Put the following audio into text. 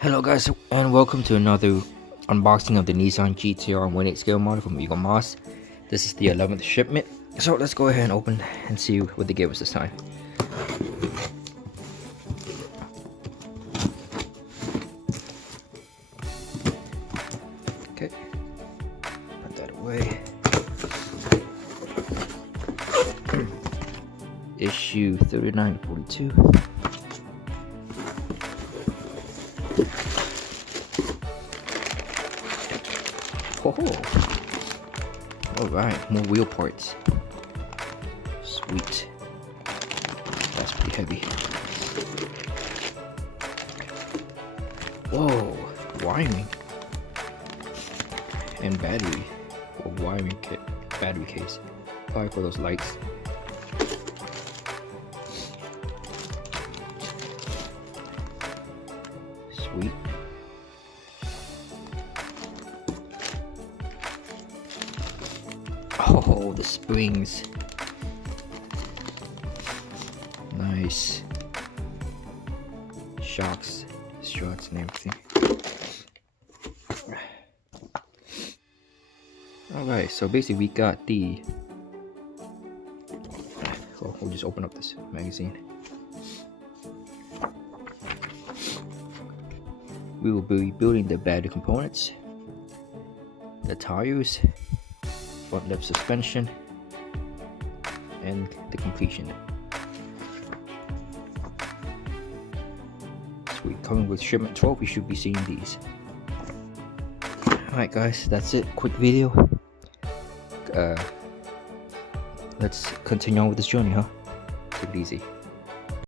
Hello guys and welcome to another unboxing of the Nissan GTR 1/8 scale model from Eagle Moss. This is the 11th shipment, so let's go ahead and open and see what they gave us this time. Okay, put that away. Issue 3942. Oh, alright, more wheel parts. Sweet. That's pretty heavy. Whoa, wiring. And battery. Or wiring kit, battery case. Probably for those lights. Sweet. Oh, the springs. Nice. Shocks, struts, and everything. Alright, so basically we got the... Oh, we'll just open up this magazine. We will be building the battery components, the tires, front lip suspension, and the completion. Sweet, coming with shipment 12, we should be seeing these. Alright guys, that's it, quick video. Let's continue on with this journey, huh? Take it easy.